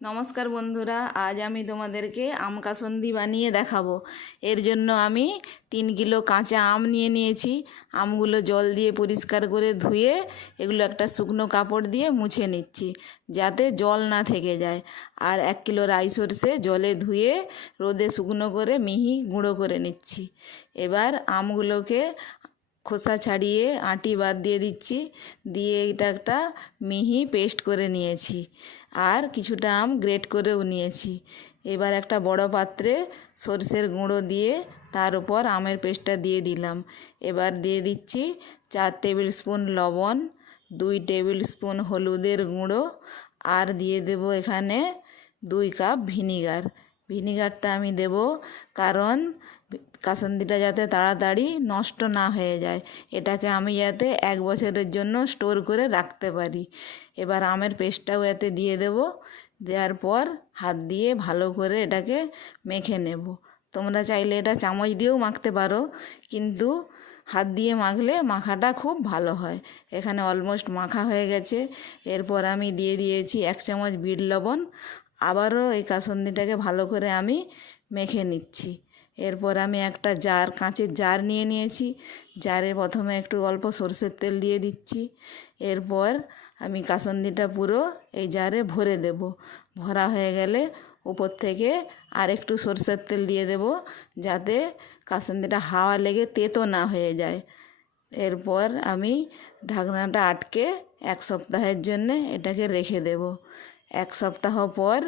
নমস্কার বন্ধুরা, আজ আমি তোমাদেরকে আম কাসন্দি বানিয়ে দেখাবো। এর জন্য আমি তিন কিলো কাঁচা আম নিয়ে নিয়েছি। আমগুলো জল দিয়ে পরিষ্কার করে ধুয়ে এগুলো একটা শুকনো কাপড় দিয়ে মুছে নিচ্ছি, যাতে জল না থেকে যায়। আর এক কিলো রাই সরষে জলে ধুয়ে রোদে শুকনো করে মিহি গুঁড়ো করে নিচ্ছি। এবার আমগুলোকে খোসা ছাড়িয়ে আঁটি বাদ দিয়ে দিচ্ছি। দিয়ে এটা একটা মিহি পেস্ট করে নিয়েছি। আর কিছুটা আম গ্রেট করেও নিয়েছি। এবার একটা বড় পাত্রে সরষের গুঁড়ো দিয়ে তার উপর আমের পেস্টটা দিয়ে দিলাম। এবার দিয়ে দিচ্ছি চার টেবিল স্পুন লবণ, দুই টেবিল স্পুন হলুদের গুঁড়ো, আর দিয়ে দেব এখানে দুই কাপ ভিনিগার। ভিনিগারটা আমি দেব, কারণ কাসন্দিটা যাতে তাড়াতাড়ি নষ্ট না হয়ে যায়। এটাকে আমি যাতে এক বছরের জন্য স্টোর করে রাখতে পারি। এবার আমের পেস্টটাও এতে দিয়ে দেব, দেওয়ার পর হাত দিয়ে ভালো করে এটাকে মেখে নেব। তোমরা চাইলে এটা চামচ দিয়েও মাখতে পারো, কিন্তু হাত দিয়ে মাখলে মাখাটা খুব ভালো হয়। এখানে অলমোস্ট মাখা হয়ে গেছে। এরপর আমি দিয়ে দিয়েছি এক চামচ বিট লবণ আবারও এই কাসন্দিটাকে ভালো করে আমি মেখে নিচ্ছি। এরপর আমি একটা জার, কাঁচের জার নিয়ে নিয়েছি। জারে প্রথমে একটু অল্প সরষের তেল দিয়ে দিচ্ছি। এরপর আমি কাসন্দিটা পুরো এই জারে ভরে দেব। ভরা হয়ে গেলে উপর থেকে আর একটু সরষের তেল দিয়ে দেব যাতে কাসন্দিটা হাওয়া লেগে তেতো না হয়ে যায়। এরপর আমি ঢাকনাটা আটকে এক সপ্তাহের জন্যে এটাকে রেখে দেব। এক সপ্তাহ পর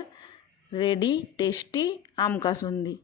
রেডি টেস্টি আম কাসুন্দি।